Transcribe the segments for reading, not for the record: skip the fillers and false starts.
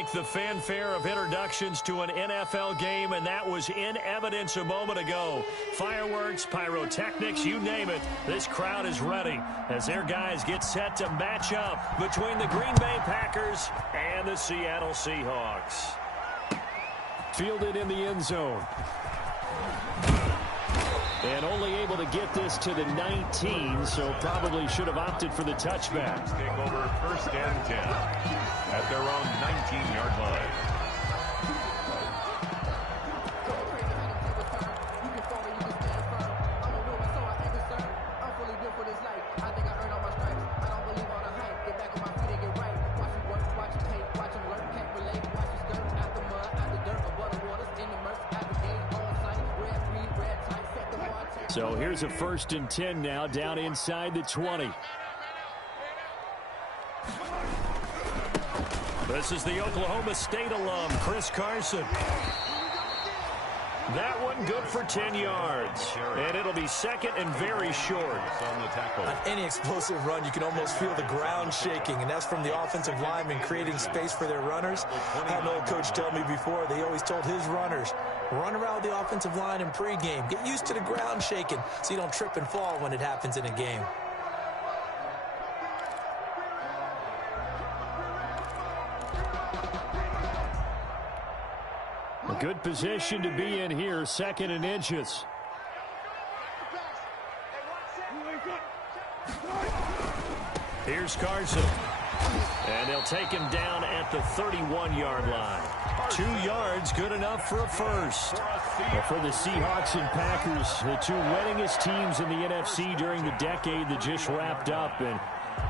like the fanfare of introductions to an NFL game, and that was in evidence a moment ago. Fireworks, pyrotechnics, you name it. This crowd is ready as their guys get set to match up between the Green Bay Packers and the Seattle Seahawks. Fielded in the end zone. And only able to get this to the 19, so probably should have opted for the touchback. Take over 1st and 10 at their own 19-yard line. So here's a 1st and 10 now, down inside the 20. This is the Oklahoma State alum, Chris Carson. That one good for 10 yards. And it'll be 2nd and very short. On any explosive run, you can almost feel the ground shaking, and that's from the offensive linemen creating space for their runners. I had an old coach tell me before, they always told his runners, run around the offensive line in pregame. Get used to the ground shaking so you don't trip and fall when it happens in a game. A good position to be in here, 2nd and inches. Here's Carson. And they'll take him down at the 31-yard line. 2 yards, good enough for a first. Well, for the Seahawks and Packers, the two winningest teams in the NFC during the decade that just wrapped up. And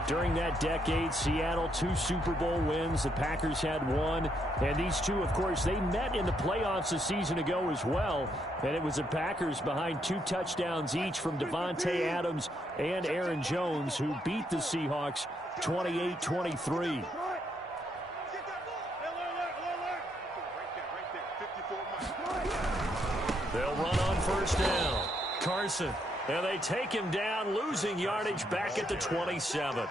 during that decade, Seattle 2 Super Bowl wins. The Packers had 1. And these two, of course, they met in the playoffs a season ago as well. And it was the Packers behind 2 touchdowns each from Devontae Adams and Aaron Jones, who beat the Seahawks 28-23. They'll run on 1st down. Carson. And they take him down, losing yardage back at the 27.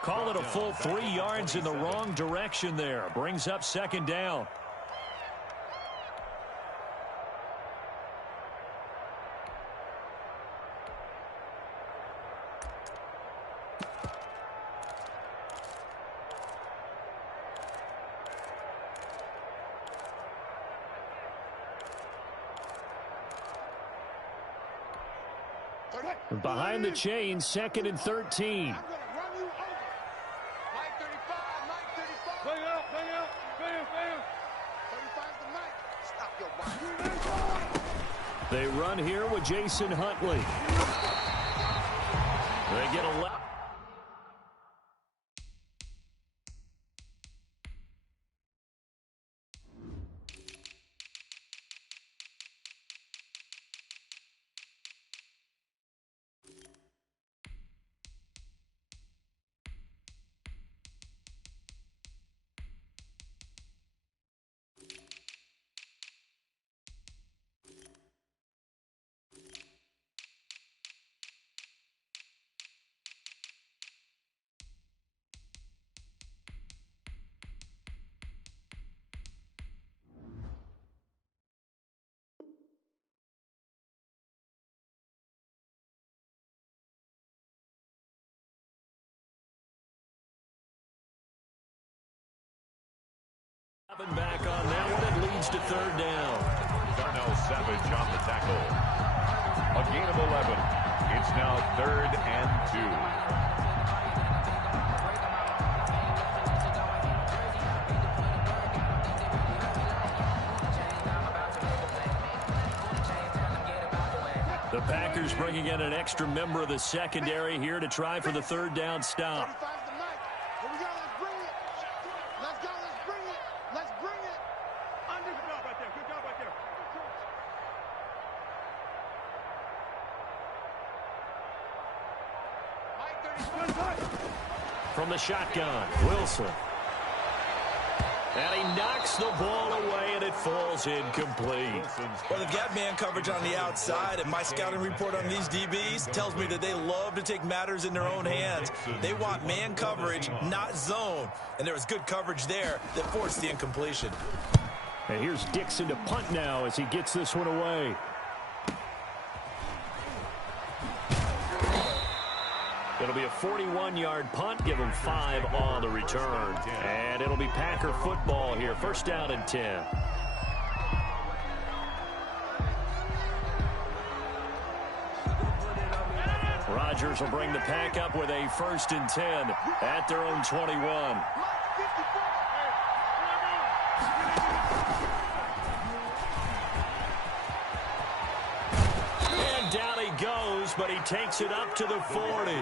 Call it a full 3 yards in the wrong direction there. Brings up 2nd down. Behind the chain, 2nd and 13. They run here with Jason Huntley. They get a left. Back on that one, it leads to 3rd down. Darnell Savage on the tackle. A gain of 11. It's now 3rd and 2. The Packers bringing in an extra member of the secondary here to try for the 3rd down stop. From the shotgun, Wilson. And he knocks the ball away, and it falls incomplete. Well, they've got man coverage on the outside, and my scouting report on these DBs tells me that they love to take matters in their own hands. They want man coverage, not zone. And there was good coverage there that forced the incompletion. And here's Dixon to punt now as he gets this one away. It'll be a 41-yard punt. Give them 5 on the return. And it'll be Packer football here. First down and 10. Rodgers will bring the Pack up with a 1st and 10 at their own 21. Down he goes, but he takes it up to the 40.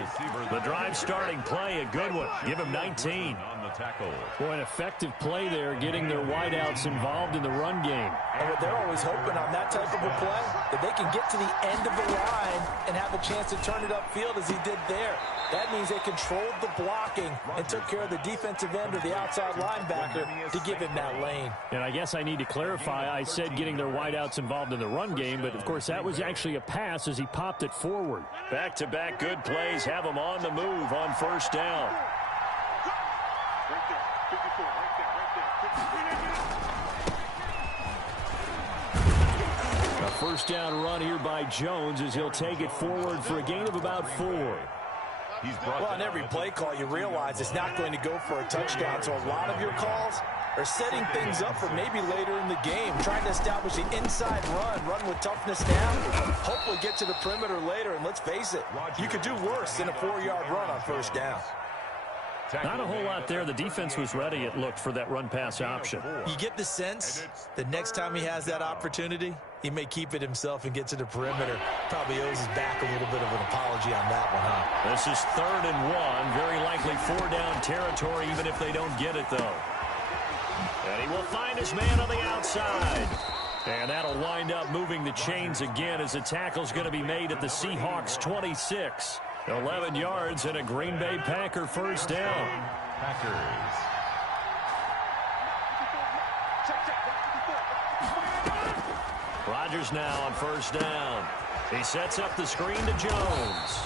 The drive starting play, a good one. Give him 19. On the tackle. Boy, an effective play there, getting their wideouts involved in the run game. And what they're always hoping on that type of a play, that they can get to the end of the line and have a chance to turn it upfield as he did there. That means they controlled the blocking and took care of the defensive end or the outside linebacker to give him that lane. And I guess I need to clarify, I said getting their wideouts involved in the run game, but of course that was actually a pass as he popped it forward. Back-to-back good plays have him on the move on 1st down. A 1st down run here by Jones as he'll take it forward for a gain of about 4. Well, on every play call, you realize it's not going to go for a touchdown, so a lot of your calls are setting things up for maybe later in the game, trying to establish the inside run with toughness now, hopefully get to the perimeter later, and let's face it, you could do worse than a 4-yard run on 1st down. Not a whole lot there. The defense was ready, it looked, for that run-pass option. You get the sense that next time he has that opportunity, he may keep it himself and get to the perimeter. Probably owes his back a little bit of an apology on that one, huh? This is 3rd and 1. Very likely 4-down territory, even if they don't get it, though. And he will find his man on the outside. And that'll wind up moving the chains again as the tackle's going to be made at the Seahawks 26. 11 yards and a Green Bay Packer 1st down. Packers. Rodgers now on 1st down. He sets up the screen to Jones.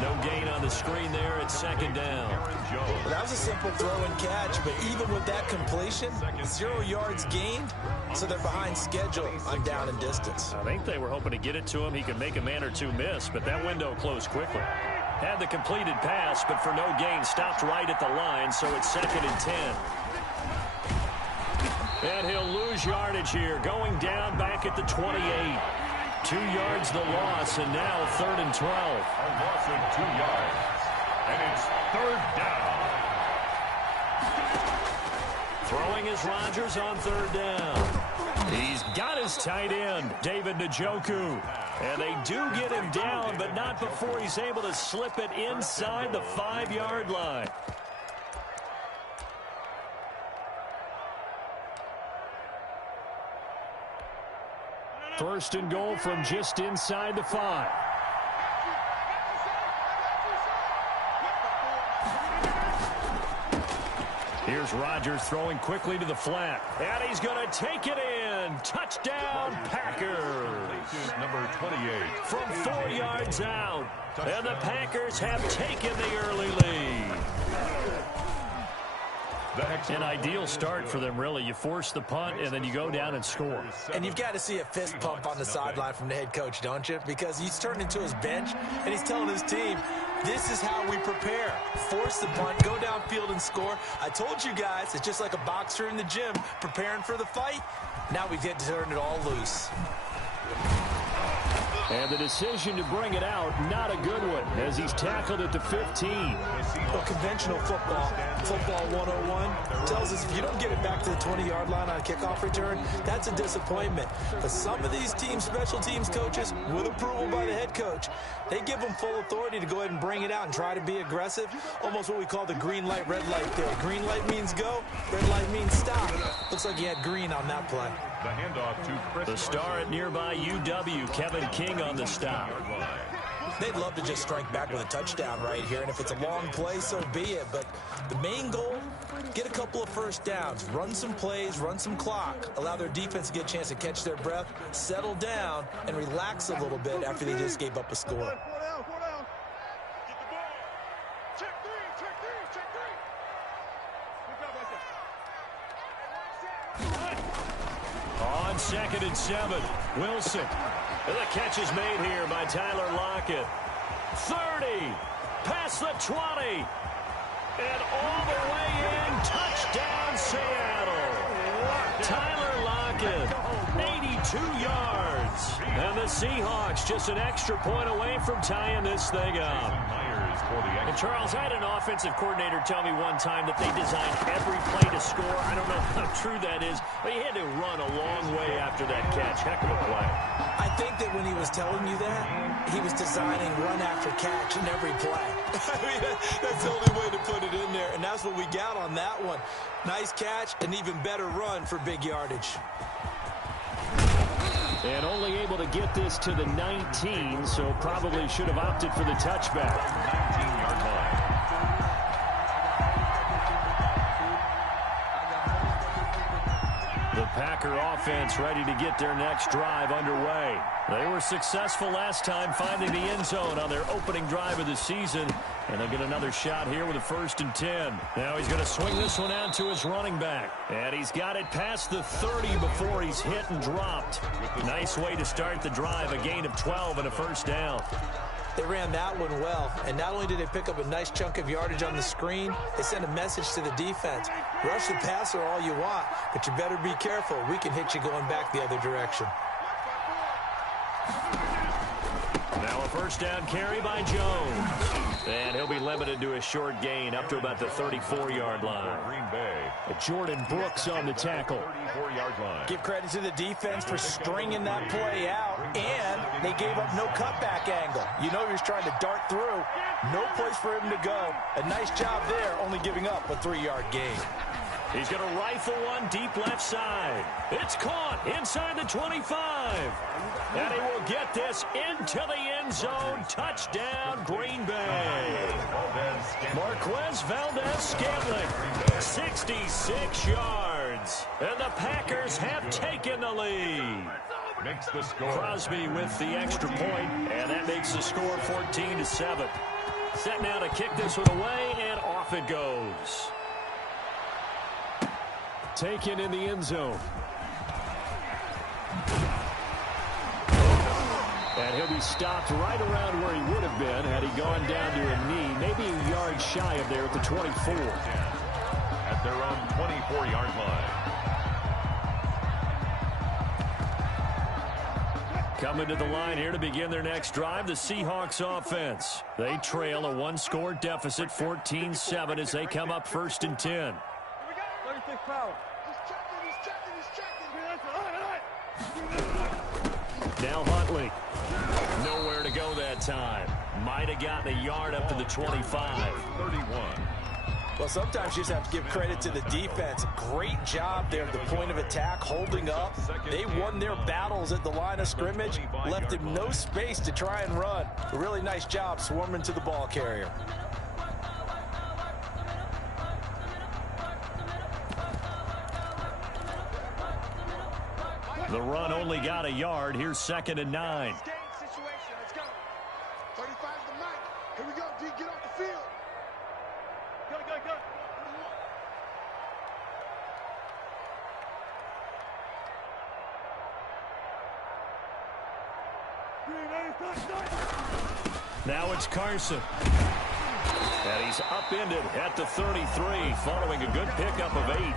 No gain on the screen there at 2nd down. Well, that was a simple throw and catch, but even with that completion, 0 yards gained, so they're behind schedule on down and distance. I think they were hoping to get it to him. He could make a man or two miss, but that window closed quickly. Had the completed pass, but for no gain, stopped right at the line, so it's 2nd and 10. And he'll lose yardage here, going down back at the 28. 2 yards the loss, and now 3rd and 12. A loss of 2 yards. And it's 3rd down. Throwing is Rodgers on 3rd down. He's got his tight end, David Njoku. And they do get him down, but not before he's able to slip it inside the 5-yard line. First and goal from just inside the 5. Here's Rodgers throwing quickly to the flat. And he's going to take it in. Touchdown, Packers. Number 28. From 4 yards out. And the Packers have taken the early lead. An ideal start for them, really. You force the punt, and then you go down and score. And you've got to see a fist pump on the sideline from the head coach, don't you? Because he's turned into his bench, and he's telling his team, this is how we prepare. Force the punt, go downfield and score. I told you guys, it's just like a boxer in the gym preparing for the fight. Now we get to turn it all loose. And the decision to bring it out, not a good one, as he's tackled at the 15. Well, conventional football 101, tells us if you don't get it back to the 20-yard line on a kickoff return, that's a disappointment. But some of these teams, special teams coaches, with approval by the head coach, they give them full authority to go ahead and bring it out and try to be aggressive. Almost what we call the green light, red light theory. Green light means go, red light means stop. Looks like he had green on that play. The handoff to Chris. The star at nearby UW, Kevin King on the stop. They'd love to just strike back with a touchdown right here, and if it's a long play, so be it. But the main goal Get a couple of first downs, run some plays, run some clock, allow their defense to get a chance to catch their breath, settle down, and relax a little bit after they just gave up a score. On 2nd and 7, Wilson. And the catch is made here by Tyler Lockett. 30, past the 20, and all the way in. Touchdown, Seattle. Tyler Lockett, 82 yards. And the Seahawks just an extra point away from tying this thing up. And Charles, I had an offensive coordinator tell me one time that they designed every play to score. I don't know how true that is, but he had to run a long way after that catch. Heck of a play. I think that when he was telling you that, he was designing run after catch in every play. I mean, that's the only way to put it in there, and that's what we got on that one. Nice catch, an even better run for big yardage. And only able to get this to the 19, so probably should have opted for the touchback. 19-yard line. The Packer offense ready to get their next drive underway. They were successful last time finding the end zone on their opening drive of the season. And they'll get another shot here with a 1st and 10. Now he's going to swing this one out to his running back. And he's got it past the 30 before he's hit and dropped. Nice way to start the drive, a gain of 12 and a 1st down. They ran that one well, and not only did they pick up a nice chunk of yardage on the screen, they sent a message to the defense. Rush the passer all you want, but you better be careful. We can hit you going back the other direction. Now a 1st down carry by Jones. And he'll be limited to a short gain up to about the 34-yard line. Green Bay. Jordan Brooks on the tackle. 34-yard line. Give credit to the defense for stringing that play out, and they gave up no cutback angle. You know you're trying to dart through. No place for him to go. A nice job there, only giving up a 3-yard gain. He's going to rifle one deep left side. It's caught inside the 25. And he will get this into the end zone. Touchdown, Green Bay. Marquez Valdez-Scantling, 66 yards. And the Packers have taken the lead. Makes the score. Crosby with the extra point, and that makes the score 14-7. Set now to kick this one away, and off it goes. Taken in the end zone. And he'll be stopped right around where he would have been had he gone down to a knee, maybe a yard shy of there at the 24. At their own 24-yard line. Coming to the line here to begin their next drive, the Seahawks offense. They trail a one-score deficit, 14-7, as they come up 1st and 10. Now Huntley. Nowhere to go that time. Might have gotten a yard up to the 25. 31. Well, sometimes you just have to give credit to the defense. Great job there at the point of attack, holding up. They won their battles at the line of scrimmage, left him no space to try and run. A really nice job swarming to the ball carrier. The run only got a yard. Here's 2nd and 9. Here we go, D, get off the field. Go. Now it's Carson. And he's upended at the 33, following a good pickup of 8.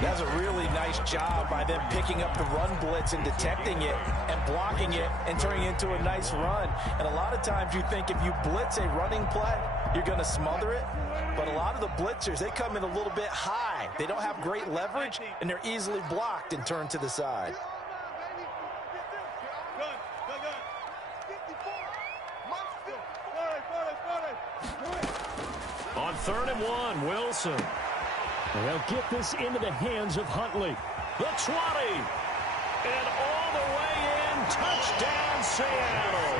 That's a really nice job by them picking up the run blitz and detecting it and blocking it and turning it into a nice run. And a lot of times you think if you blitz a running play, you're going to smother it. But a lot of the blitzers, they come in a little bit high. They don't have great leverage, and they're easily blocked and turned to the side. On 3rd and 1, Wilson. They'll get this into the hands of Huntley. The 20. And all the way in. Touchdown, Seattle.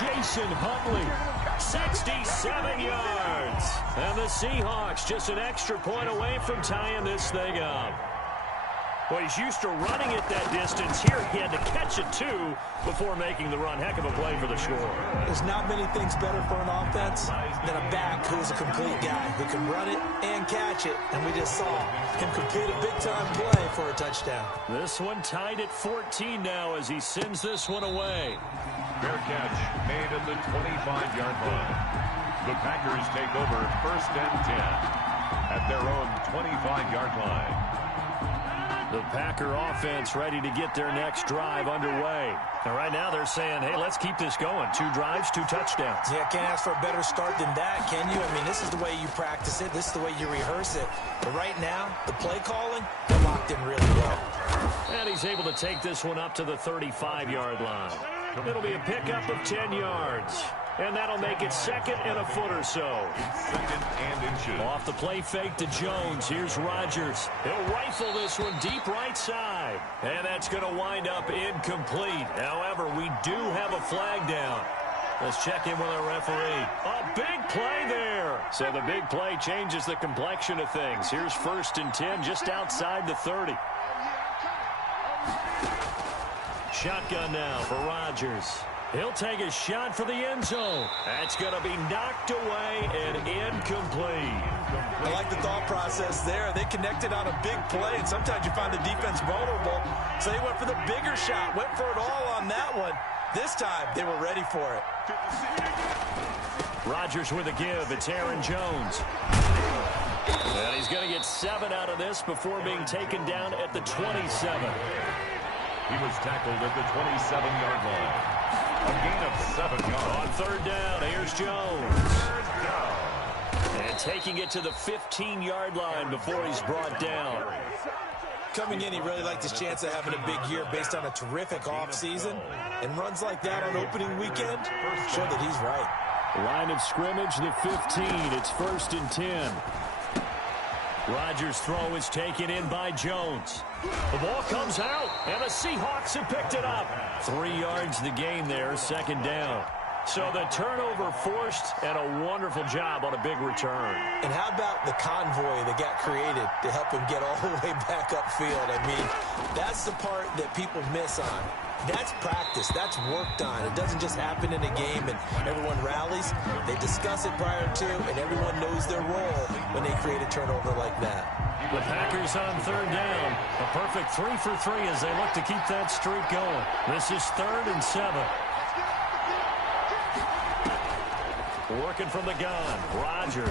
Jason Huntley, 67 yards. And the Seahawks just an extra point away from tying this thing up. Well, he's used to running it that distance. Here he had to catch it, too, before making the run. Heck of a play for the score. There's not many things better for an offense than a back who is a complete guy who can run it and catch it. And we just saw him complete a big-time play for a touchdown. This one tied at 14 now as he sends this one away. Fair catch made at the 25-yard line. The Packers take over 1st and 10 at their own 25-yard line. The Packer offense ready to get their next drive underway. And right now they're saying, hey, let's keep this going. 2 drives, 2 touchdowns. Yeah, can't ask for a better start than that, can you? I mean, this is the way you practice it. This is the way you rehearse it. But right now, the play calling, they're locked in really well. And he's able to take this one up to the 35-yard line. It'll be a pickup of 10 yards. And that'll make it 2nd and a foot or so. 2nd and inches. Off the play fake to Jones. Here's Rodgers. He'll rifle this one deep right side. And that's going to wind up incomplete. However, we do have a flag down. Let's check in with our referee. A big play there. So the big play changes the complexion of things. Here's 1st and 10 just outside the 30. Shotgun now for Rodgers. He'll take a shot for the end zone. That's going to be knocked away and incomplete. I like the thought process there. They connected on a big play, and sometimes you find the defense vulnerable. So they went for the bigger shot, went for it all on that one. This time, they were ready for it. Rodgers with a give. It's Aaron Jones. And he's going to get 7 out of this before being taken down at the 27. He was tackled at the 27-yard line. A gain of 7 yards. On 3rd down, here's Jones. And taking it to the 15-yard line before he's brought down. Coming in, he really liked his chance of having a big year based on a terrific offseason. And runs like that on opening weekend show that he's right. Line of scrimmage, the 15. It's 1st and 10. Rodgers' throw is taken in by Jones. The ball comes out, and the Seahawks have picked it up. 3 yards the gain there, 2nd down. So the turnover forced, and a wonderful job on a big return. And how about the convoy that got created to help him get all the way back upfield? I mean, that's the part that people miss on. That's practice. That's worked on. It doesn't just happen in a game and everyone rallies. They discuss it prior to, and everyone knows their role when they create a turnover like that. The Packers on 3rd down. A perfect 3 for 3 as they look to keep that streak going. This is 3rd and 7. Working from the gun. Rodgers.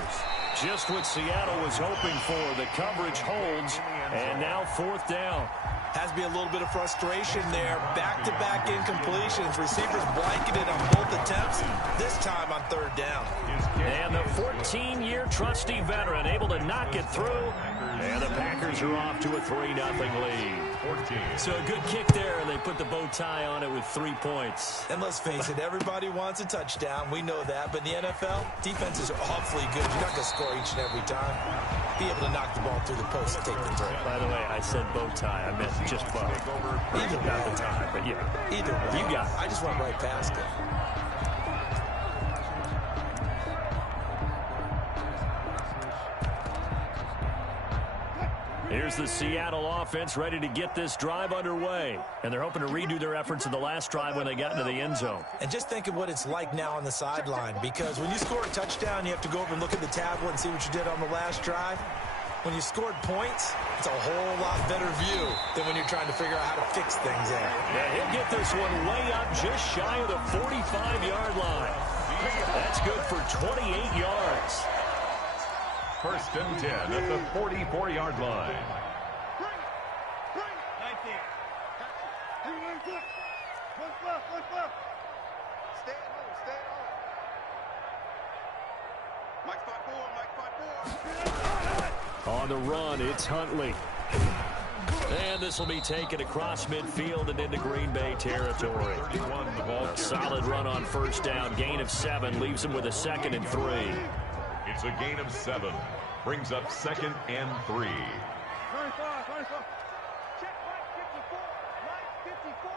Just what Seattle was hoping for. The coverage holds. And now 4th down. Has to be a little bit of frustration there. Back-to-back incompletions. Receivers blanketed on both attempts. This time on 3rd down. And the 14-year trusty veteran able to knock it through. And the Packers are off to a 3-0 lead. 14. So a good kick there, and they put the bow tie on it with 3 points. And let's face it, everybody wants a touchdown. We know that. But in the NFL, defenses are awfully good. You're not going to score each and every time. Be able to knock the ball through the post and take the throw. By the way, I said bow tie. I meant just bow. Either way. Not the tie, but yeah. Either way. You got it. I just went right past it. Here's the Seattle offense ready to get this drive underway. And they're hoping to redo their efforts in the last drive when they got into the end zone. And just think of what it's like now on the sideline, because when you score a touchdown, you have to go over and look at the tablet and see what you did on the last drive. When you scored points, it's a whole lot better view than when you're trying to figure out how to fix things there. Yeah, he'll get this one way up just shy of the 45-yard line. That's good for 28 yards. 1st and 10 at the 44-yard line. Stay at home, stay at home. Mike 5-4, Mike 5-4. On the run, it's Huntley. And this will be taken across midfield and into Green Bay territory. A solid run on 1st down. Gain of 7 leaves him with a 2nd and 3. It's a gain of 7. Brings up 2nd and 3. 25. Check Mike 54. Mike 54.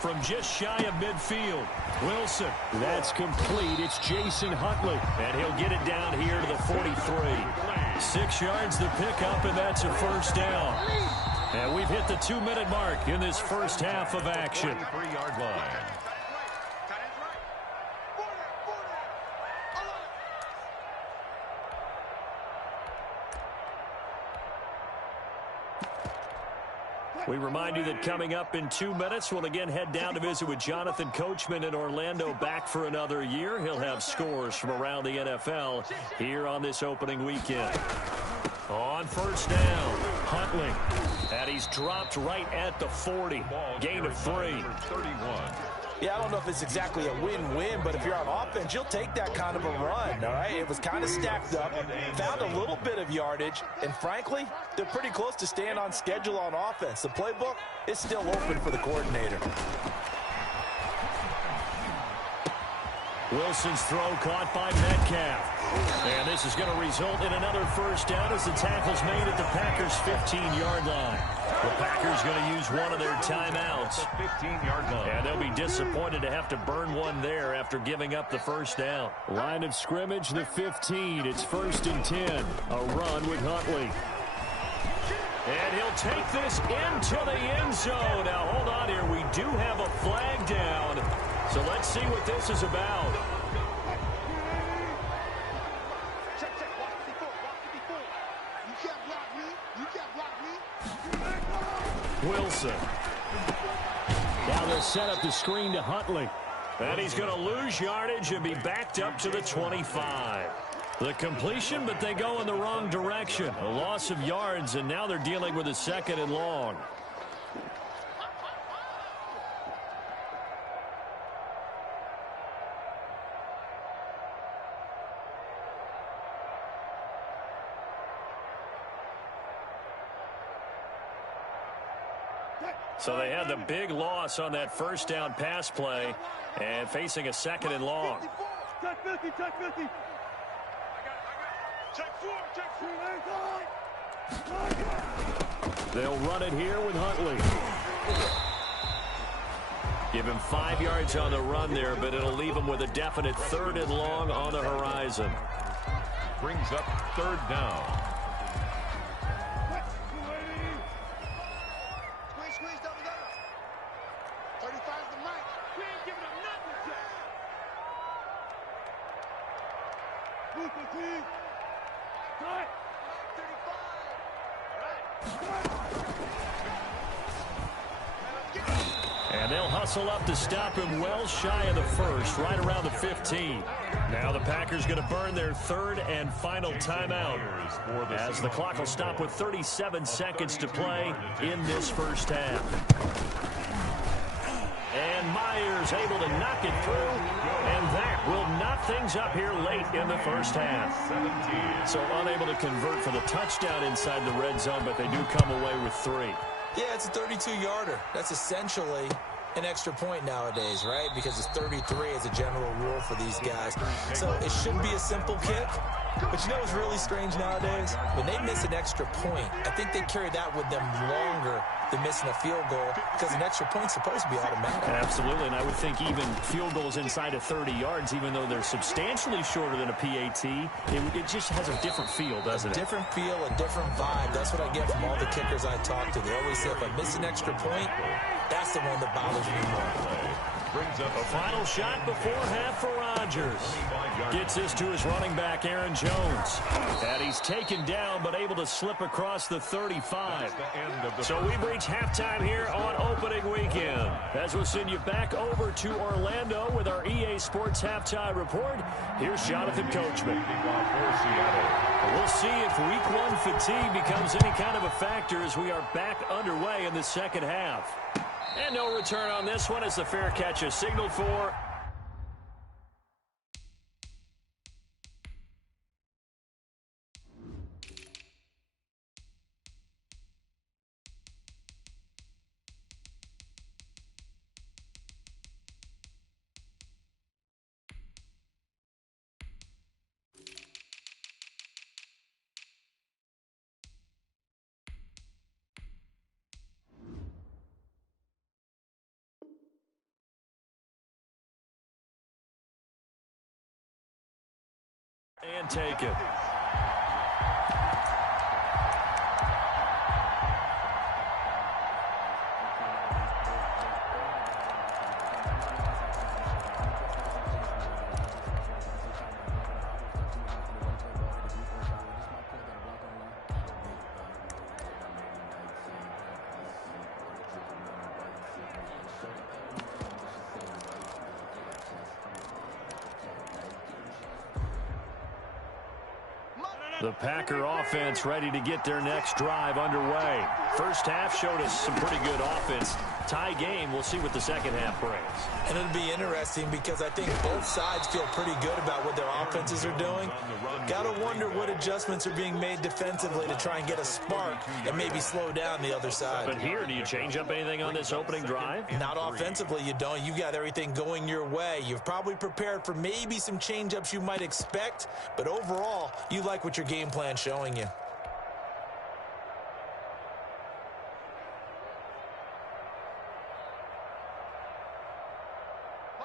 From just shy of midfield, Wilson. That's complete. It's Jason Huntley. And he'll get it down here to the 43. 6 yards the pickup, and that's a first down. And we've hit the 2-minute mark in this first half of action. 3-yard line. We remind you that coming up in 2 minutes, we'll again head down to visit with Jonathan Coachman in Orlando, back for another year. He'll have scores from around the NFL here on this opening weekend. On first down, Huntley. And he's dropped right at the 40. Gain of 3. 31. Yeah, I don't know if it's exactly a win-win, but if you're on offense, you'll take that kind of a run, all right? It was kind of stacked up, found a little bit of yardage, and frankly, they're pretty close to staying on schedule on offense. The playbook is still open for the coordinator. Wilson's throw caught by Metcalf. And this is going to result in another first down as the tackle's made at the Packers' 15-yard line. The Packers going to use one of their timeouts. 15-yard line. And they'll be disappointed to have to burn one there after giving up the first down. Line of scrimmage, the 15. It's 1st and 10. A run with Huntley. And he'll take this into the end zone. Now, hold on here. We do have a flag down. So let's see what this is about. Wilson. Now they'll set up the screen to Huntley. And he's going to lose yardage and be backed up to the 25. The completion, but they go in the wrong direction. A loss of yards, and now they're dealing with a 2nd and long. So they had the big loss on that first down pass play and facing a 2nd and long. Check 50, check 50. Check 4, check 4. They'll run it here with Huntley. Give him 5 yards on the run there, but it'll leave him with a definite 3rd and long on the horizon. Brings up 3rd down. Squeeze, double down. 35's the mic. We ain't giving him nothing, Jack. Move the team. Cut. 35. And they'll hustle up to stop him well shy of the 1st, right around the 15. Now the Packers going to burn their 3rd and final timeout as the clock will stop with 37 seconds to play in this first half. And Myers able to knock it through, and that will knock things up here late in the first half. So unable to convert for the touchdown inside the red zone, but they do come away with 3. Yeah, it's a 32-yarder. That's essentially an extra point nowadays, right? Because it's 33 as a general rule for these guys. So it should be a simple kick. But you know what's really strange nowadays? When they miss an extra point, I think they carry that with them longer than missing a field goal because an extra point's supposed to be automatic. Absolutely, and I would think even field goals inside of 30 yards, even though they're substantially shorter than a PAT, it just has a different feel, doesn't it? A different feel, a different vibe. That's what I get from all the kickers I talk to. They always say if I miss an extra point, that's the one that bothers me more. Brings up a final shot before half for Rodgers. Gets this to his running back, Aaron Jones. And he's taken down, but able to slip across the 35. So we reach halftime here on opening weekend. As we'll send you back over to Orlando with our EA Sports Halftime Report, here's Jonathan Coachman. We'll see if Week 1 fatigue becomes any kind of a factor as we are back underway in the second half. And no return on this one as the fair catch is signaled for. And take it. The Packer offense ready to get their next drive underway. First half showed us some pretty good offense. Tie game. We'll see what the second half brings. And it'll be interesting because I think both sides feel pretty good about what their offenses are doing. Got to wonder what adjustments are being made defensively to try and get a spark and maybe slow down the other side. But here, do you change up anything on this opening drive? Not offensively, you don't. You've got everything going your way. You've probably prepared for maybe some change-ups you might expect, but overall, you like what your game plan's showing you.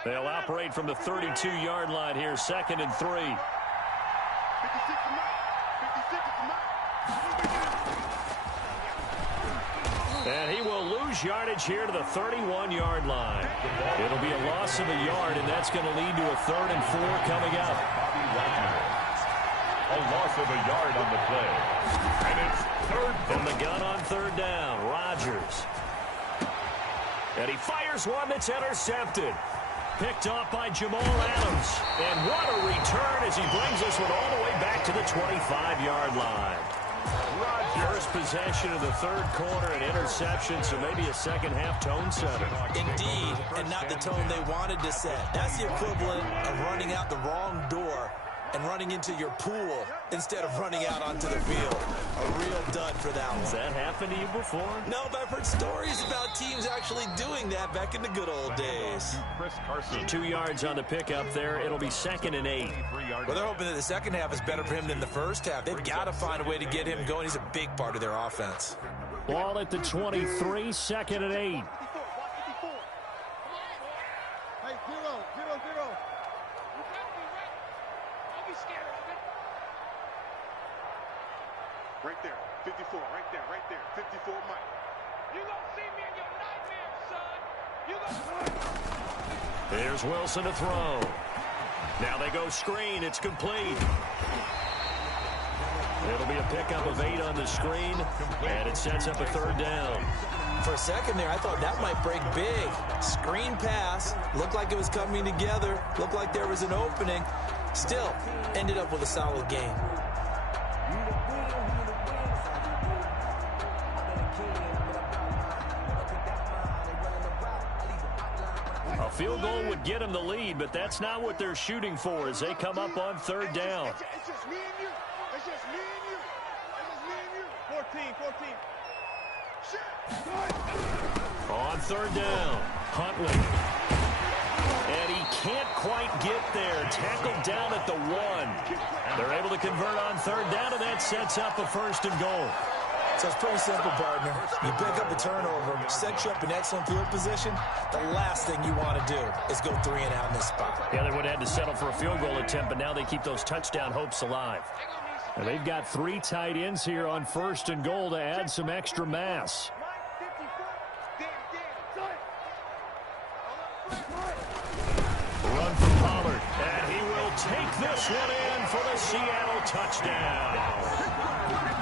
They'll operate from the 32-yard line here, 2nd and 3. 56 to Mike. 56 to Mike. And he will lose yardage here to the 31-yard line. It'll be a loss of a yard, and that's going to lead to a 3rd and 4 coming up. A loss of a yard on the play. And it's 3rd. From the gun on 3rd down, Rodgers. And he fires one that's intercepted. Picked off by Jamal Adams. And what a return as he brings this one all the way back to the 25-yard line. First possession of the 3rd quarter, an interception, so maybe a second-half tone setter. Indeed, and not the tone they wanted to set. That's the equivalent of running out the wrong door and running into your pool instead of running out onto the field. A real dud for that one. Has that happened to you before? No, but I've heard stories about teams actually doing that back in the good old days. 2 yards on the pickup there. It'll be 2nd and 8. Well, they're hoping that the second half is better for him than the first half. They've got to find a way to get him going. He's a big part of their offense. Ball at the 23, 2nd and 8. Hey, 0-0-0. Right there, 54, right there, 54, Mike. You gonna see me in your nightmares, son. You gonna... Here's Wilson to throw. Now they go screen. It's complete. It'll be a pickup of 8 on the screen, and it sets up a 3rd down. For a second there, I thought that might break big. Screen pass. Looked like it was coming together. Looked like there was an opening. Still, ended up with a solid game. A field goal would get them the lead, but that's not what they're shooting for as they come up on 3rd down. It's just me and you. It's just me and you. It's just me and you. 14. Shit. On 3rd down, Huntley. And he can't quite get there. Tackled down at the 1. They're able to convert on 3rd down, and that sets up a 1st and goal. So it's pretty simple, partner. You pick up a turnover, set you up in excellent field position. The last thing you want to do is go 3 and out in this spot. Yeah, they would have had to settle for a field goal attempt, but now they keep those touchdown hopes alive. And they've got 3 tight ends here on 1st and goal to add some extra mass. Run from Pollard, and he will take this one in for the Seattle touchdown.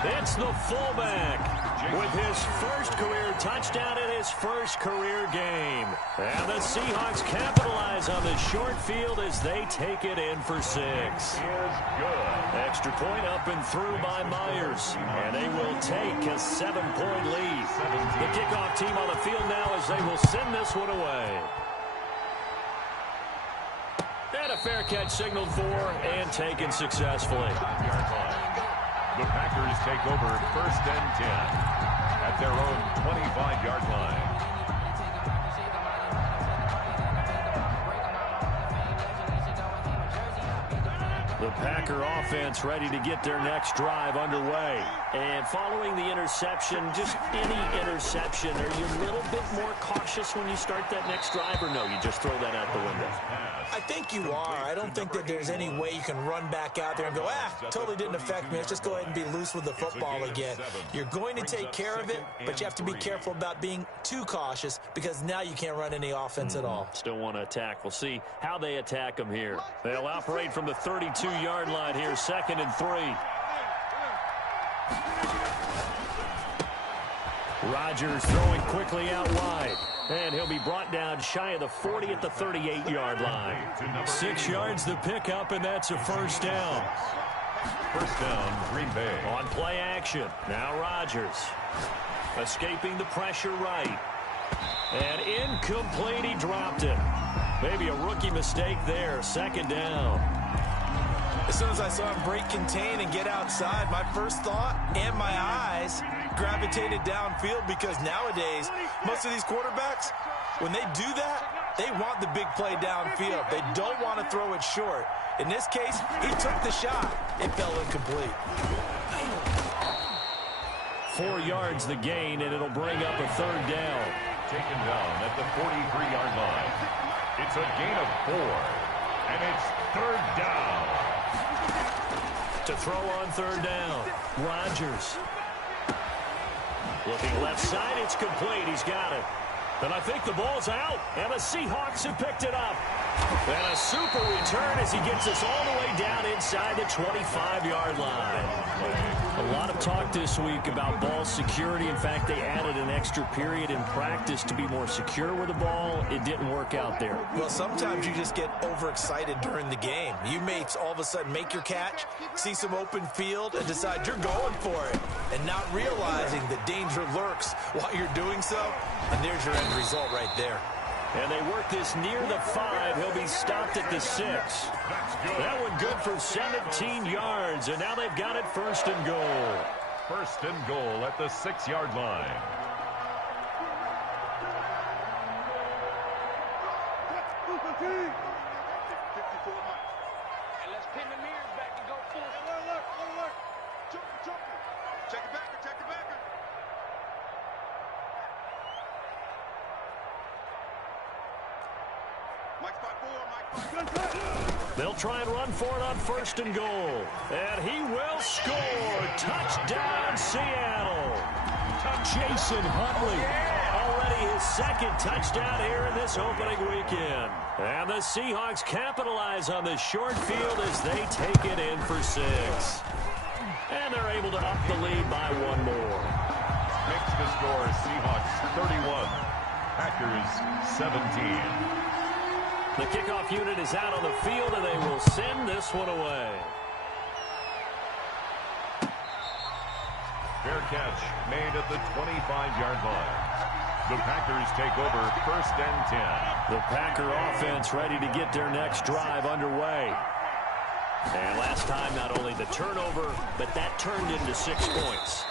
It's the fullback with his first career touchdown in his first career game. And the Seahawks capitalize on the short field as they take it in for 6. Extra point up and through by Myers. And they will take a 7-point lead. The kickoff team on the field now as they will send this one away. And a fair catch signaled for and taken successfully. The Packers take over 1st and 10 at their own 25-yard line. The Packer offense ready to get their next drive underway. And following the interception, just any interception, are you a little bit more cautious when you start that next drive, or no, you just throw that out the window? I think you are. I don't think that there's any way you can run back out there and go, totally didn't affect me. Let's just go ahead and be loose with the football again. You're going to take care of it, but you have to be careful about being too cautious because now you can't run any offense at all. Still want to attack. We'll see how they attack them here. They'll operate from the 32-yard line here, 2nd and 3. Rodgers throwing quickly out wide. And he'll be brought down shy of the 40 at the 38-yard line. 6 yards the pickup, and that's a first down. First down, Green Bay. On play action. Now Rodgers. Escaping the pressure right. And incomplete. He dropped it. Maybe a rookie mistake there. 2nd down. As soon as I saw him break contain and get outside, my first thought and my eyes gravitated downfield because nowadays, most of these quarterbacks, when they do that, they want the big play downfield. They don't want to throw it short. In this case, he took the shot. It fell incomplete. 4 yards the gain, and it'll bring up a 3rd down. Taken down at the 43-yard line. It's a gain of 4, and it's 3rd down. To throw on 3rd down. Rodgers. Looking left side, it's complete. He's got it. And I think the ball's out, and the Seahawks have picked it up. And a super return as he gets us all the way down inside the 25-yard line. A lot of talk this week about ball security. In fact, they added an extra period in practice to be more secure with the ball. It didn't work out there. Well, sometimes you just get overexcited during the game. You mates all of a sudden make your catch, see some open field, and decide you're going for it, and not realizing the danger lurks while you're doing so. And there's your end result right there. And they work this near the 5. He'll be stopped at the 6. That one good for 17 yards, and now they've got it 1st and goal. 1st and goal at the 6-yard line. And let's pin the mirrors back and go full. Look. Jumper. Check it back. They'll try and run for it on 1st and goal. And he will score. Touchdown, Seattle. Jason Huntley. Already his 2nd touchdown here in this opening weekend. And the Seahawks capitalize on this short field as they take it in for 6. And they're able to up the lead by 1 more. Makes the score Seahawks 31, Packers 17. The kickoff unit is out on the field, and they will send this one away. Fair catch made at the 25-yard line. The Packers take over 1st and 10. The Packer offense ready to get their next drive underway. And last time, not only the turnover, but that turned into 6 points.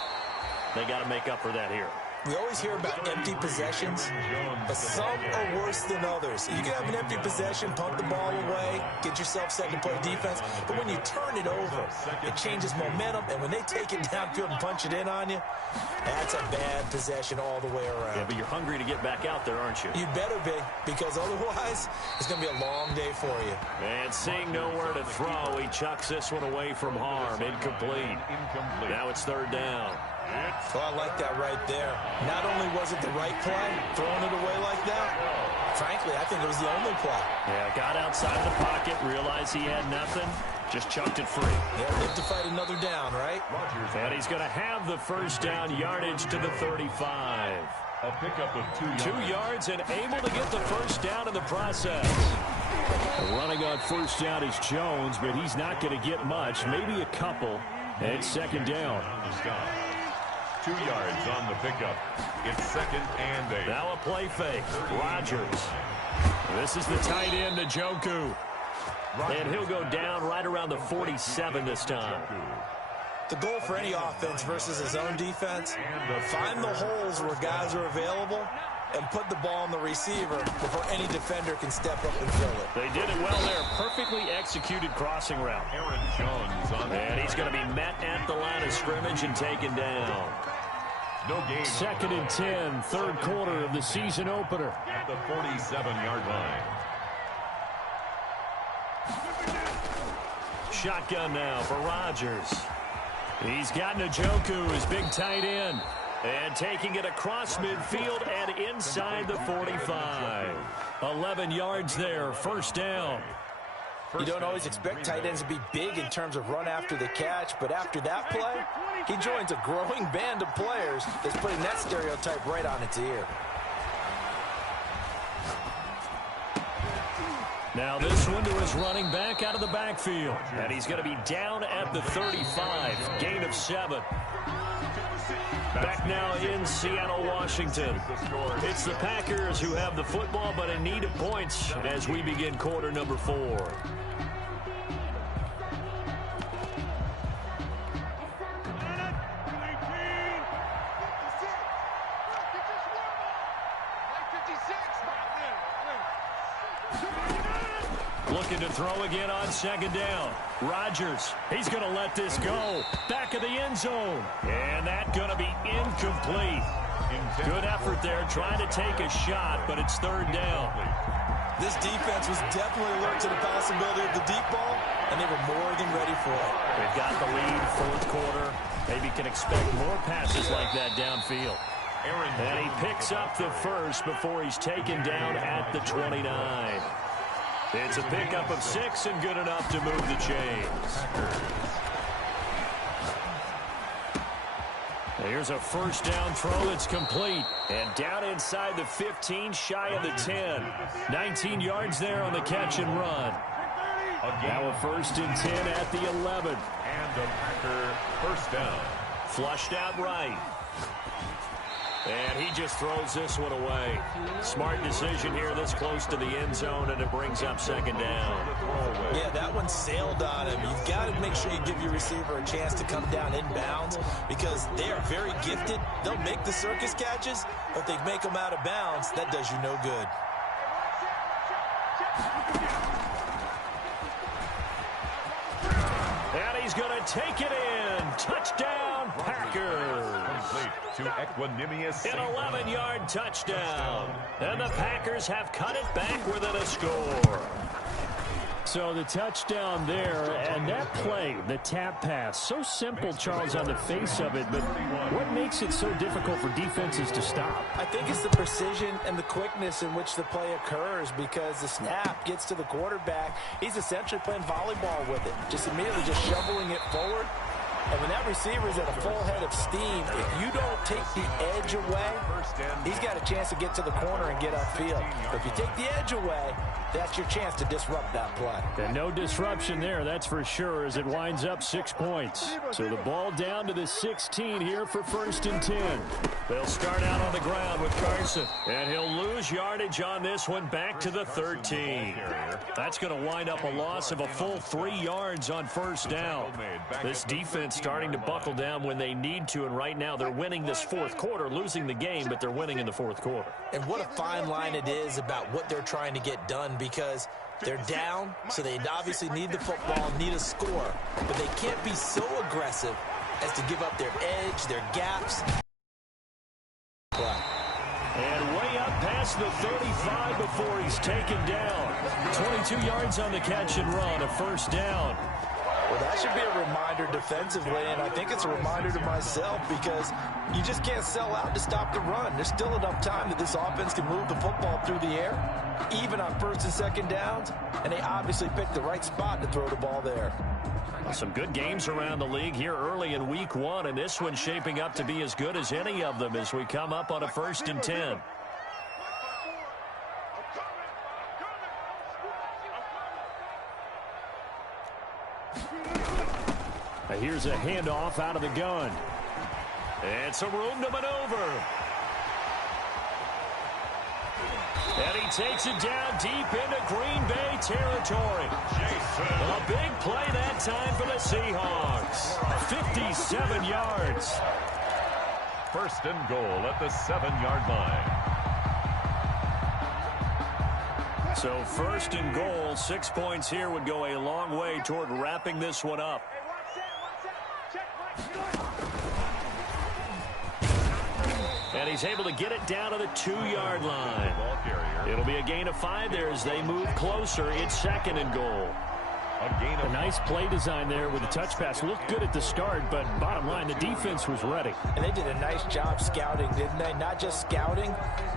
They got to make up for that here. We always hear about empty possessions, but some are worse than others. You can have an empty possession, pump the ball away, get yourself set to play defense, but when you turn it over, it changes momentum, and when they take it downfield and punch it in on you, that's a bad possession all the way around. Yeah, but you're hungry to get back out there, aren't you? You better be, because otherwise, it's going to be a long day for you. And seeing nowhere to throw, he chucks this one away from harm. Incomplete. Now it's 3rd down. Oh, I like that right there. Not only was it the right play, throwing it away like that, frankly, I think it was the only play. Yeah, got outside the pocket, realized he had nothing, just chucked it free. Yeah, live to fight another down, right? And he's going to have the 1st down yardage to the 35. A pickup of 2 yards. 2 yards and able to get the 1st down in the process. Running on 1st down is Jones, but he's not going to get much, maybe a couple. And it's 2nd down. 2 yards on the pickup. It's 2nd and 8. Now a play fake. Rodgers. This is the tight end to Njoku. And he'll go down right around the 47 this time. The goal for any offense versus his own defense, find the holes where guys are available and put the ball on the receiver before any defender can step up and fill it. They did it well there. Perfectly executed crossing route. Aaron Jones on and he's going to be met at the line of scrimmage and taken down. no gain. 2nd and 10, third quarter of the season opener. At the 47-yard line. Shotgun now for Rodgers. He's got Njoku, his big tight end. And taking it across midfield and inside the 45. 11 yards there, first down. You don't always expect tight ends to be big in terms of run after the catch, but after that play, he joins a growing band of players that's putting that stereotype right on its ear. Now this one to his running back out of the backfield. And he's going to be down at the 35. Gain of 7. Back now in Seattle, Washington. It's the Packers who have the football, but in need of points as we begin quarter number 4. Looking to throw again on 2nd down. Rodgers, he's going to let this go. Back of the end zone. And that's going to be incomplete. Good effort there trying to take a shot, but it's 3rd down. This defense was definitely alert to the possibility of the deep ball, and they were more than ready for it. They've got the lead, 4th quarter. Maybe can expect more passes like that downfield. And he picks up the first before he's taken down at the 29. It's a pickup of 6 and good enough to move the chains. Here's a first down throw that's complete. And down inside the 15, shy of the 10. 19 yards there on the catch and run. Now a 1st and 10 at the 11. And the Packer first down. Flushed out right. And he just throws this one away. Smart decision here this close to the end zone, and it brings up 2nd down. Yeah, that one sailed on him. You've got to make sure you give your receiver a chance to come down inbounds because they are very gifted. They'll make the circus catches, but if they make them out of bounds, that does you no good. And he's going to take it in. Touchdown, Packers. To Equanimous. An 11-yard touchdown. And the Packers have cut it back within a score. So the touchdown there, and that play, the tap pass, so simple, Charles, on the face of it, but what makes it so difficult for defenses to stop? I think it's the precision and the quickness in which the play occurs because the snap gets to the quarterback. He's essentially playing volleyball with it, just immediately just shoveling it forward. And when that receiver is at a full head of steam, if you don't take the edge away, he's got a chance to get to the corner and get upfield. But if you take the edge away, that's your chance to disrupt that play. And no disruption there, that's for sure, as it winds up 6 points. So the ball down to the 16 here for 1st and 10. They'll start out on the ground with Carson. And he'll lose yardage on this one back to the 13. That's going to wind up a loss of a full 3 yards on 1st down. This defense starting to buckle down when they need to, and right now they're winning this 4th quarter, losing the game, but they're winning in the 4th quarter. And what a fine line it is about what they're trying to get done because they're down, so they obviously need the football, need a score, but they can't be so aggressive as to give up their edge, their gaps. And way up past the 35 before he's taken down. 22 yards on the catch and run, a 1st down. Well, that should be a reminder defensively, and I think it's a reminder to myself because you just can't sell out to stop the run. There's still enough time that this offense can move the football through the air, even on 1st and 2nd downs, and they obviously picked the right spot to throw the ball there. Some good games around the league here early in week 1, and this one's shaping up to be as good as any of them as we come up on a 1st and 10. Here's a handoff out of the gun. And some room to maneuver. And he takes it down deep into Green Bay territory. A big play that time for the Seahawks. 57 yards. 1st and goal at the 7-yard line. So first and goal, 6 points here would go a long way toward wrapping this one up. And he's able to get it down to the 2-yard line. It'll be a gain of 5 there as they move closer. It's second and goal. A nice play design there with the touch pass. Looked good at the start, but bottom line, the defense was ready. And they did a nice job scouting, didn't they? Not just scouting,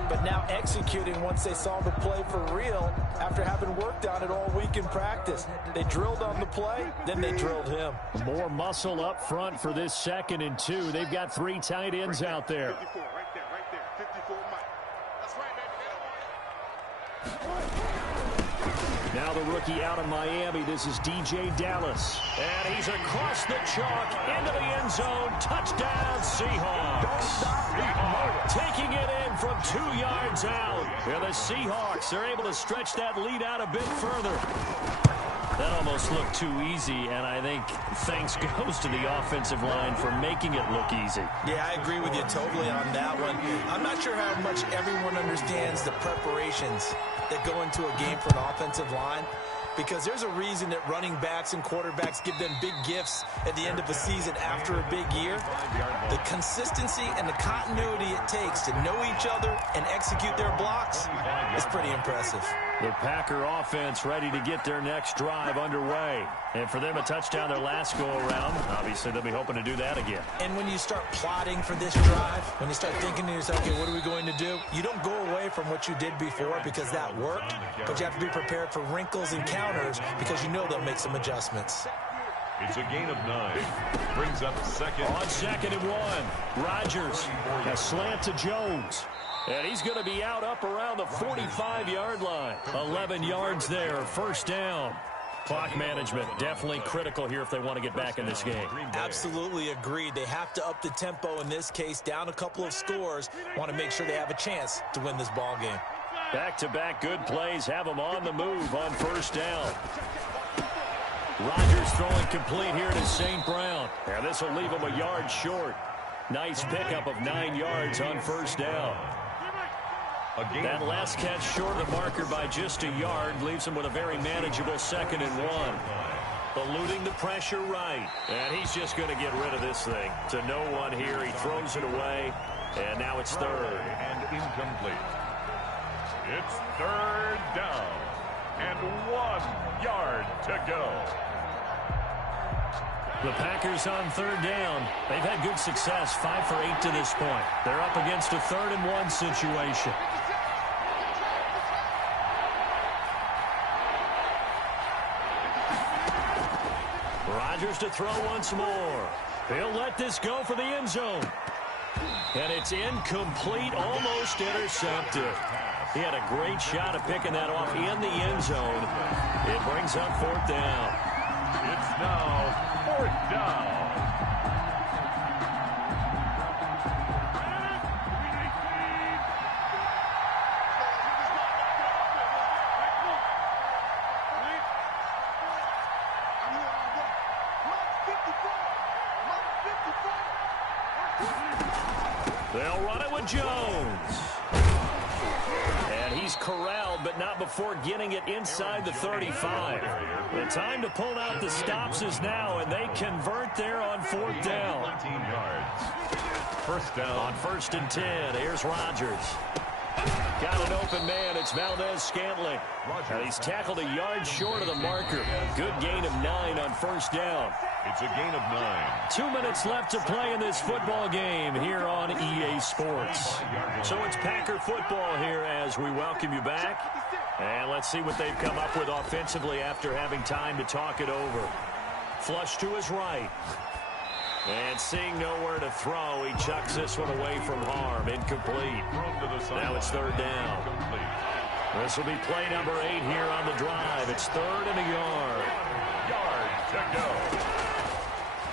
but now executing once they saw the play for real after having worked on it all week in practice. They drilled on the play, then they drilled him. More muscle up front for this 2nd and 2. They've got 3 tight ends out there. 54, right there. 54 Mike. That's right, baby. Now the rookie out of Miami. This is DJ Dallas. And he's across the chalk into the end zone. Touchdown, Seahawks. Taking it in from 2 yards out. And the Seahawks are able to stretch that lead out a bit further. That almost looked too easy, and I think thanks goes to the offensive line for making it look easy. Yeah, I agree with you totally on that one. I'm not sure how much everyone understands the preparations that go into a game for an offensive line, because there's a reason that running backs and quarterbacks give them big gifts at the end of a season after a big year. The consistency and the continuity it takes to know each other and execute their blocks is pretty impressive. The Packer offense ready to get their next drive underway. And for them, a touchdown their last go-around. Obviously, they'll be hoping to do that again. And when you start plotting for this drive, when you start thinking to yourself, okay, what are we going to do? You don't go away from what you did before because that worked, but you have to be prepared for wrinkles and counters because you know they'll make some adjustments. It's a gain of 9. Brings up second. On 2nd and 1, Rodgers. A slant to Jones. And he's going to be out up around the 45-yard line. 11 yards there, first down. Clock management definitely critical here if they want to get back in this game. Absolutely agreed. They have to up the tempo in this case, down a couple of scores. Want to make sure they have a chance to win this ball game. Back-to-back good plays have them on the move on first down. Rodgers throwing complete here to St. Brown. And this will leave him a yard short. Nice pickup of 9 yards on first down. That last catch short of the marker by just a yard leaves him with a very manageable 2nd and 1. Eluding the pressure right. And he's just going to get rid of this thing. To no one here. He throws it away. And now it's 3rd. And incomplete. It's 3rd down. And 1 yard to go. The Packers on 3rd down. They've had good success, 5 for 8 to this point. They're up against a 3rd and 1 situation. Rodgers to throw once more. He'll let this go for the end zone. And it's incomplete, almost intercepted. He had a great shot at picking that off in the end zone. It brings up 4th down. It's now 4th down. They'll run it with Jones. And he's corralled, but not before getting it inside the 35. The time to pull out the stops is now, and they convert there on 4th down. 19 yards. First down. On 1st and 10, here's Rodgers. Got an open man. It's Valdez-Scantling. And he's tackled a yard short of the marker. Good gain of 9 on 1st down. It's a gain of 9. 2 minutes left to play in this football game here on EA Sports. So it's Packer football here as we welcome you back. And let's see what they've come up with offensively after having time to talk it over. Flush to his right. And seeing nowhere to throw, he chucks this one away from harm. Incomplete. Now it's 3rd down. This will be play number 8 here on the drive. It's 3rd and a yard. Yard to go.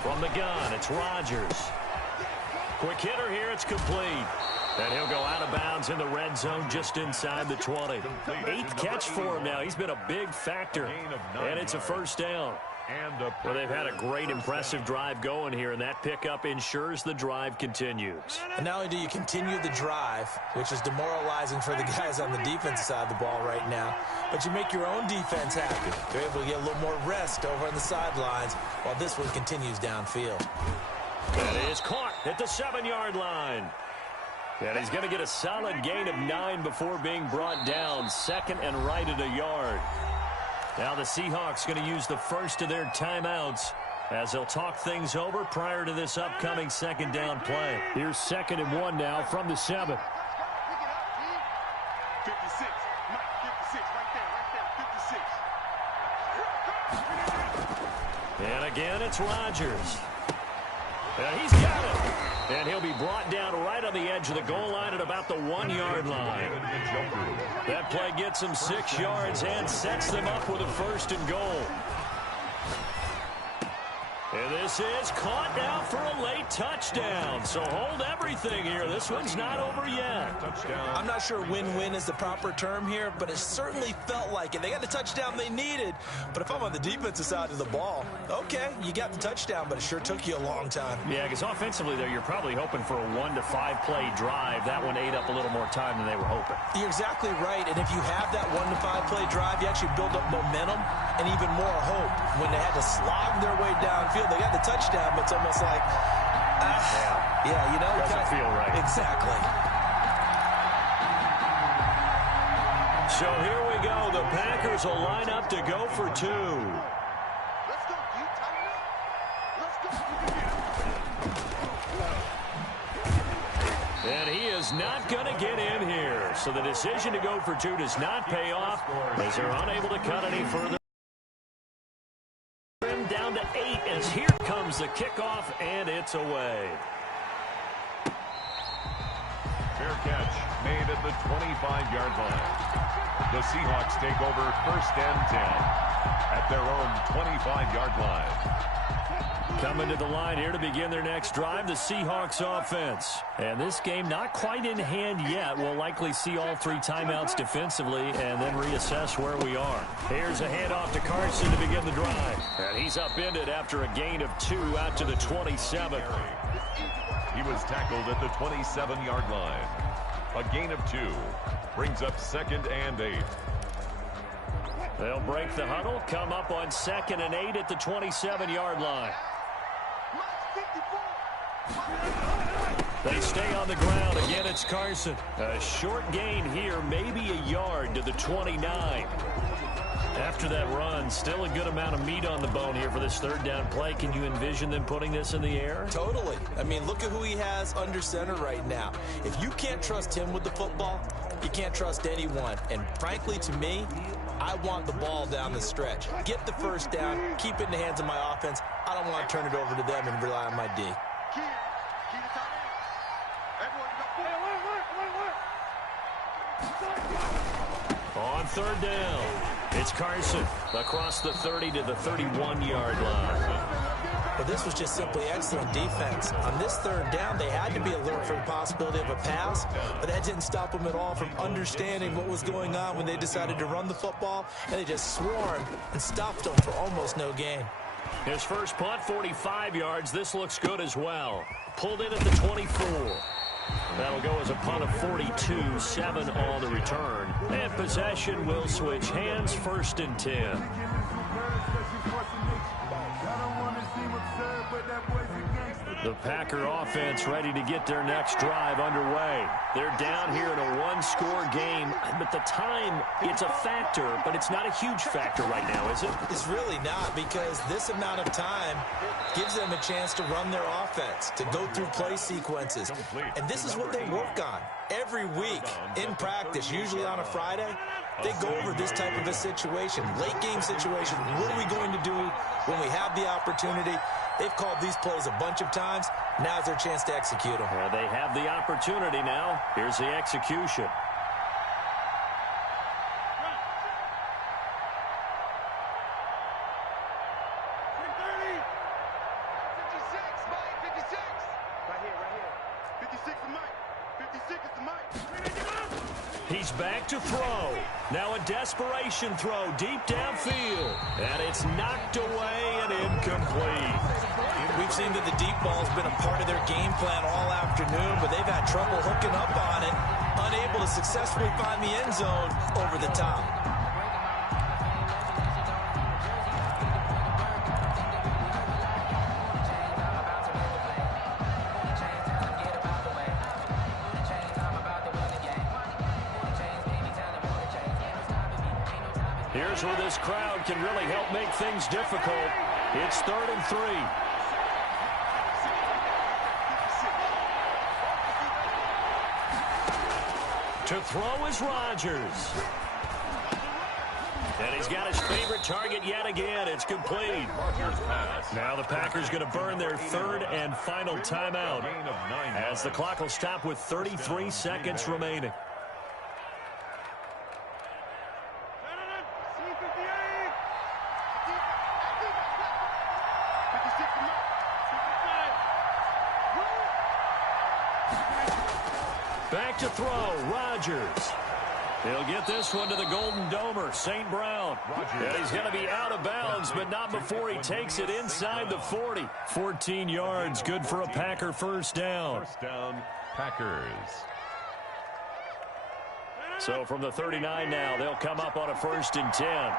From the gun, it's Rodgers. Quick hitter here, it's complete. And he'll go out of bounds in the red zone just inside the 20. 8th catch for him now. He's been a big factor. And it's a first down. Well, they've had a great, impressive drive going here, and that pickup ensures the drive continues. And not only do you continue the drive, which is demoralizing for the guys on the defensive side of the ball right now, but you make your own defense happy. They're able to get a little more rest over on the sidelines while this one continues downfield. That is caught at the 7-yard line. And he's going to get a solid gain of 9 before being brought down. Second and right at a yard. Now the Seahawks going to use the first of their timeouts as they'll talk things over prior to this upcoming second down play. Here's 2nd and 1 now from the 7. 56. Mike, 56. Right there. 56. And again, it's Rodgers. And he's got it. And he'll be brought down right on the edge of the goal line at about the 1-yard line. That play gets them 6 yards and sets them up with a 1st and goal. And this is caught now for a late touchdown. So hold everything here. This one's not over yet. I'm not sure win-win is the proper term here, but it certainly felt like it. They got the touchdown they needed. But if I'm on the defensive side of the ball, okay, you got the touchdown, but it sure took you a long time. Yeah, because offensively there, you're probably hoping for a 1 to 5 play drive. That one ate up a little more time than they were hoping. You're exactly right. And if you have that 1 to 5 play drive, you actually build up momentum and even more hope. When they had to slog their way downfield, they got the touchdown, but it's almost like, yeah, you know, doesn't feel right. Exactly. So here we go. The Packers will line up to go for 2. Let's go, D. Tighten up. Let's go. And he is not going to get in here. So the decision to go for 2 does not pay off as they're unable to cut any further. Down to 8 as here comes the kickoff, and it's away. Fair catch made at the 25-yard line. The Seahawks take over 1st and 10 at their own 25-yard line. Coming to the line here to begin their next drive, the Seahawks offense. And this game not quite in hand yet. We'll likely see all 3 timeouts defensively and then reassess where we are. Here's a handoff to Carson to begin the drive. And he's upended after a gain of 2 out to the 27. He was tackled at the 27-yard line. A gain of 2 brings up 2nd and 8. They'll break the huddle, come up on 2nd and 8 at the 27-yard line. They stay on the ground. Again, it's Carson. A short gain here, maybe a yard to the 29. After that run, still a good amount of meat on the bone here for this 3rd down play. Can you envision them putting this in the air? Totally. I mean, look at who he has under center right now. If you can't trust him with the football, you can't trust anyone. And frankly, to me, I want the ball down the stretch. Get the 1st down, keep it in the hands of my offense. I don't want to turn it over to them and rely on my D. On 3rd down, it's Carson across the 30 to the 31-yard line. But this was just simply excellent defense. On this 3rd down, they had to be alert for the possibility of a pass, but that didn't stop them at all from understanding what was going on when they decided to run the football, and they just swarmed and stopped them for almost no gain. His first punt, 45 yards. This looks good as well. Pulled in at the 24. That'll go as a punt of 42, 7 on the return. And possession will switch hands, 1st and 10. The Packer offense ready to get their next drive underway. They're down here in a 1-score game, but the time, it's a factor, but it's not a huge factor right now, is it? It's really not, because this amount of time gives them a chance to run their offense, to go through play sequences. And this is what they work on every week in practice, usually on a Friday. They go over this type of a situation, late game situation. What are we going to do when we have the opportunity? They've called these plays a bunch of times. Now's their chance to execute them. Well, they have the opportunity now. Here's the execution. Right here. 56 for Mike. He's back to throw. Now a desperation throw deep downfield. And it's knocked away and incomplete. We've seen that the deep ball has been a part of their game plan all afternoon, but they've had trouble hooking up on it, unable to successfully find the end zone over the top. Here's where this crowd can really help make things difficult. It's 3rd and 3. To throw is Rodgers. And he's got his favorite target yet again. It's complete. Now the Packers going to burn their 3rd and final timeout as the clock will stop with 33 seconds remaining. Back to throw, Rodgers. He'll get this one to the Golden Domer, St. Brown. And he's going to be out of bounds, but not before he takes it inside the 40. 14 yards, good for a Packer first down. First down, Packers. So from the 39 now, they'll come up on a 1st and 10.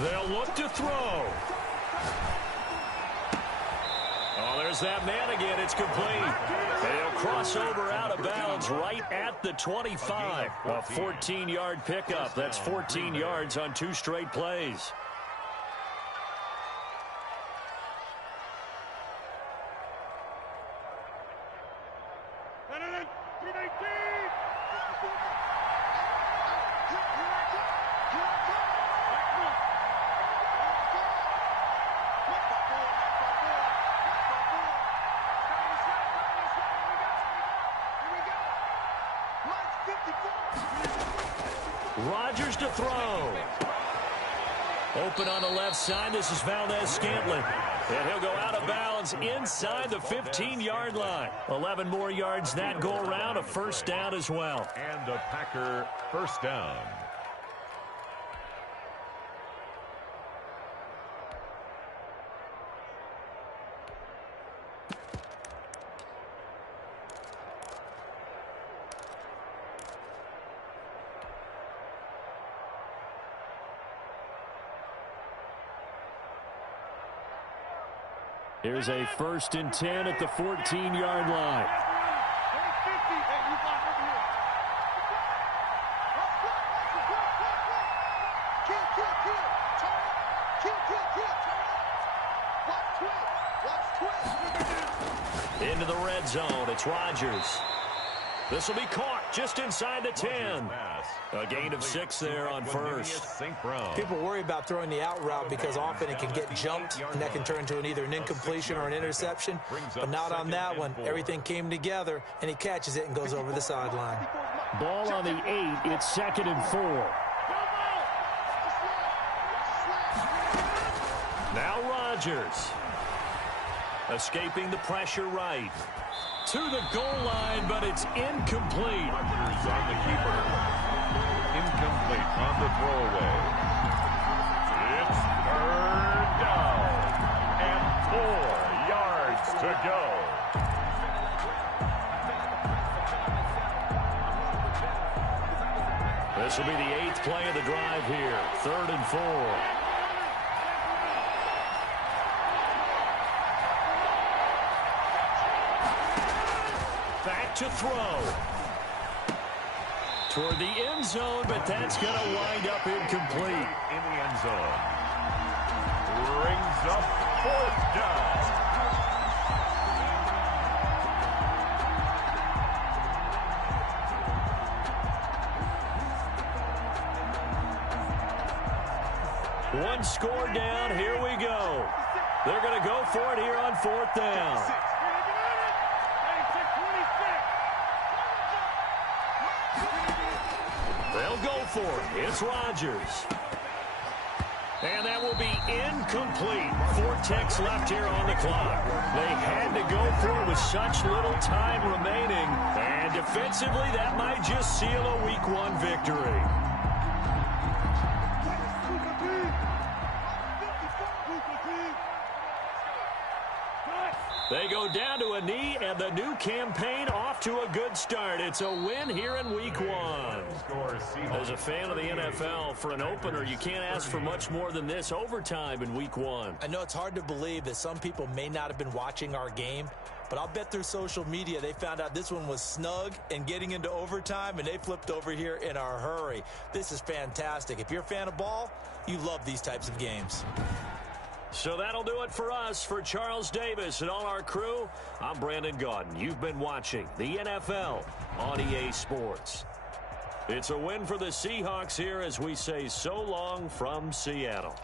They'll look to throw. Oh, there's that man again. It's complete. They'll cross over out of bounds right at the 25. A 14-yard pickup. That's 14 yards on 2 straight plays. Rodgers to throw. Open on the left side. This is Valdez-Scantling. And he'll go out of bounds inside the 15-yard line. 11 more yards that go around. A first down as well. And a Packer first down. Here's a 1st and 10 at the 14-yard line. Into the red zone. It's Rodgers. This will be caught just inside the 10. A gain of 6 there on first. People worry about throwing the out route because often it can get jumped, and that can turn into either an incompletion or an interception. But not on that one. Everything came together, and he catches it and goes over the sideline. Ball on the 8. It's 2nd and 4. Now Rodgers. Escaping the pressure right. To the goal line, but it's incomplete. Rodgers on the keeper. Incomplete on the throwaway. It's 3rd down. And 4 yards to go. This will be the 8th play of the drive here. 3rd and 4. Back to throw. Toward the end zone, but that's going to wind up incomplete. In the end zone. Brings up 4th down. one score down. Here we go. They're going to go for it here on 4th down. They'll go for it. It's Rodgers. And that will be incomplete. 4 ticks left here on the clock. They had to go for it with such little time remaining. And defensively, that might just seal a Week 1 victory. They go down to a knee, and the new campaign off to a good start. It's a win here in Week 1. As a fan of the NFL, for an opener, you can't ask for much more than this overtime in Week 1. I know it's hard to believe that some people may not have been watching our game, but I'll bet through social media they found out this one was snug and getting into overtime, and they flipped over here in a hurry. This is fantastic. If you're a fan of ball, you love these types of games. So that'll do it for us. For Charles Davis and all our crew, I'm Brandon Gaudin. You've been watching the NFL on EA Sports. It's a win for the Seahawks here as we say so long from Seattle.